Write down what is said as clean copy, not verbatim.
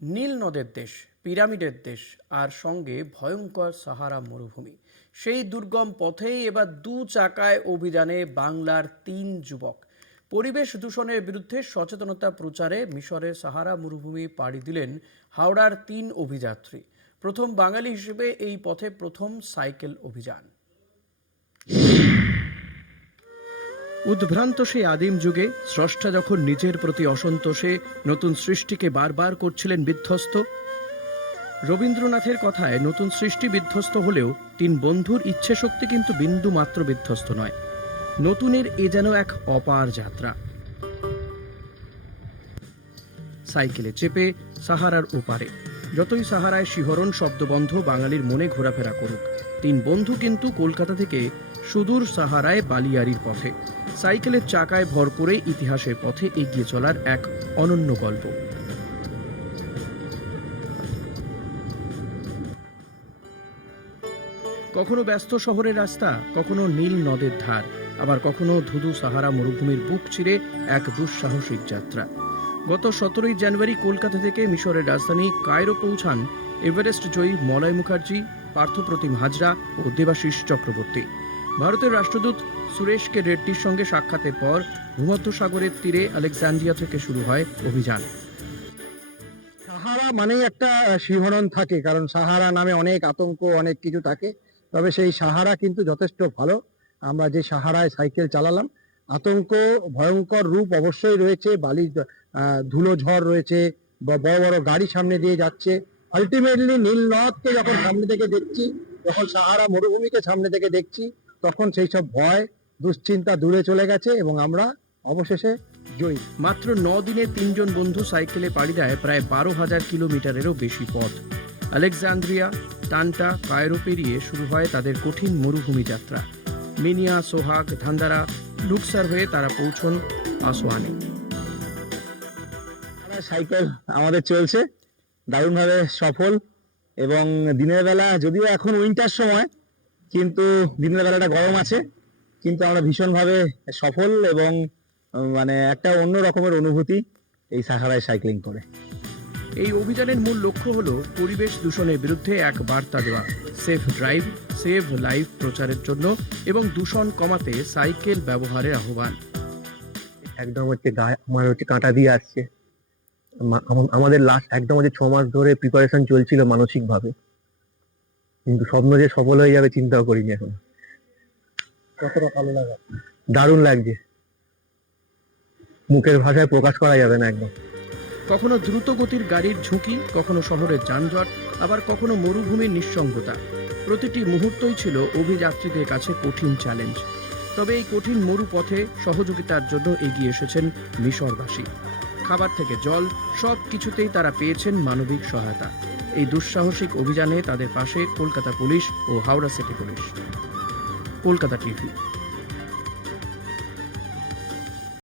নীল নদের দেশ, পিরামিডের দেশ আর সঙ্গে ভয়ঙ্কর সাহারা মরুভূমি। সেই দুর্গম পথেই এবার দু চাকায় অভিযানে বাংলার ৩ যুবক। পরিবেশ দূষণের বিরুদ্ধে সচেতনতা প্রচারে মিশরের সাহারা মরুভূমি পাড়ি দিলেন হাওড়ার ৩ অভিযাত্রী। প্রথম বাঙালি হিসেবে এই পথে প্রথম সাইকেল অভিযান। উদ্ভ্রান্ত সেই আদিম যুগে স্রষ্টা যখন নিজের প্রতি অসন্তোষে নতুন সৃষ্টিকে বারবার করছিলেন বিধ্বস্ত, রবীন্দ্রনাথের কথায় নতুন সৃষ্টি বিধ্বস্ত হলেও ৩ বন্ধুর ইচ্ছে শক্তি কিন্তু বিন্দু মাত্র বিধ্বস্ত নয়। নতুনের এ যেন এক অপার যাত্রা। সাইকেলে চেপে সাহারার ওপারে, যতই সাহারায় শিহরণ শব্দবন্ধ বাঙালির মনে ঘোরাফেরা করুক, ৩ বন্ধু কিন্তু কলকাতা থেকে সুদূর সাহারায় বালিয়াড়ির পথে সাইকেলের চাকায় ভর করে ইতিহাসের পথে এগিয়ে চলার এক অনন্য গল্প। কখনো ব্যস্ত শহরের রাস্তা, কখনো নীল নদের ধার, আবার কখনো ধুধু সাহারা মরুভূমির বুক চিরে এক দুঃসাহসিক যাত্রা। গত 17ই জানুয়ারি কলকাতা থেকে মিশরের রাজধানী কায়রো পৌঁছান এভারেস্ট জয়ী মলয় মুখার্জি, পার্থপ্রতিম হাজরা ও দেবাশিস চক্রবর্তী। ভারতের রাষ্ট্রদূত সুরেশ কে রেড্ডির সঙ্গে সাক্ষাতের পর ভূমধ্যসাগরের তীরে আলেকজান্দ্রিয়া থেকে শুরু হয় অভিযান। সাহারা মানেই একটা শিহরণ থাকে, কারণ সাহারা নামে অনেক আতঙ্ক, অনেক কিছু থাকে। তবে সেই সাহারা কিন্তু যথেষ্ট ভালো। আমরা যে সাহারায় সাইকেল চালালাম, আতঙ্ক ভয়ঙ্কর রূপ অবশ্যই রয়েছে, বালি ধুলো ঝড় রয়েছে, বড় বড় গাড়ি সামনে দিয়ে যাচ্ছে। আলটিমেটলি নীল নদকে যখন সামনে থেকে দেখছি, যখন সাহারা মরুভূমিকে সামনে থেকে দেখছি, তখন সেই সব ভয় দুশ্চিন্তা দূরে চলে গেছে এবং আমরা অবশেষে জয়ী। মাত্র 9 দিনে 3 জন বন্ধু সাইকেলে পাড়ি দেয় প্রায় 12,000 কিলোমিটারেরও বেশি পথ। আলেকজান্দ্রিয়া, টান্টা, কায়রো পেরিয়ে শুরু হয় তাদের কঠিন মরুভূমি যাত্রা। মিনিয়া, সোহাগ, ধান্দারা, লুকসার হয়ে তারা পৌঁছন আসওয়ানে। সাইকেল আমাদের চলছে দারুণভাবে সফল, এবং দিনের বেলা, যদিও এখন উইন্টার সময়, কিন্তু দিনের বেলাটা গরম আছে, কিন্তু আমরা ভীষণভাবে সফল এবং মানে একটা অন্য রকমের অনুভূতি এই সাহারায় সাইক্লিং করে। এই অভিযানের মূল লক্ষ্য হলো পরিবেশ দূষণের বিরুদ্ধে এক বার্তা দেওয়া, সেফ ড্রাইভ, সেভ লাইফ প্রচারের জন্য এবং দূষণ কমাতে সাইকেল ব্যবহারের আহ্বান। একদম আমার কাঁটা দিয়ে আসছে। আমাদের লাস্ট একদম 6 মাস ধরে প্রিপারেশন চলছিল মানসিক ভাবে, কিন্তু স্বপ্ন যে সফল হয়ে যাবে চিন্তাও করিনি এখন। কতটা ভালো লাগে, দারুণ লাগছে, মুখের ভাষায় প্রকাশ করা যাবে না একদম। কখনো দ্রুত গতির গাড়ির ঝুঁকি, কখনো শহরের যানজট, আবার কখনো মরুভূমির নিঃসঙ্গতা। প্রতিটি মুহূর্তই ছিল অভিযাত্রীদের কাছে কঠিন চ্যালেঞ্জ। তবে এই কঠিন মরুপথে সহযোগিতার জন্য এগিয়ে এসেছেন মিশরবাসী। খাবার থেকে জল, সব কিছুতেই তারা পেয়েছেন মানবিক সহায়তা। এই দুঃসাহসিক অভিযানে তাদের পাশে কলকাতা পুলিশ ও Howrah city police. Kolkata TV.